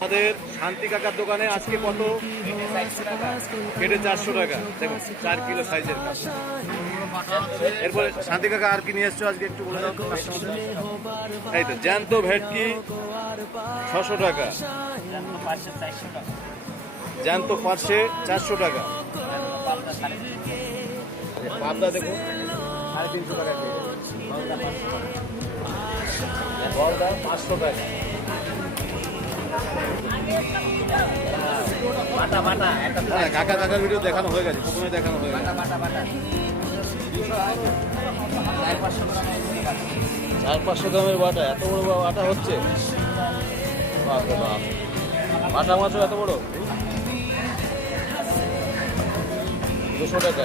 আমাদের শান্তি কাকার দোকানে আজকে কত কেটে 400 টাকা। দেখুন 4 কিলো সাইজের। এরপরে শান্তি কাকা আর কি নিয়ে এসছো আজকে একটু বলে দাও। এই তো জ্যান্ত ভেটকি 600 টাকা, জ্যান্ত পার্শে 400 টাকা, পাবদা দেখুন 350 টাকা, 500 টাকা। কাকা কাকার ভিডিও দেখানো হয়ে গেছে, প্রথমে দেখানো হয়ে গেছে। 400-500 গ্রামের বাটা, এত বড় বাটা হচ্ছে। বাটা মাছও এত বড়, 200 টাকা।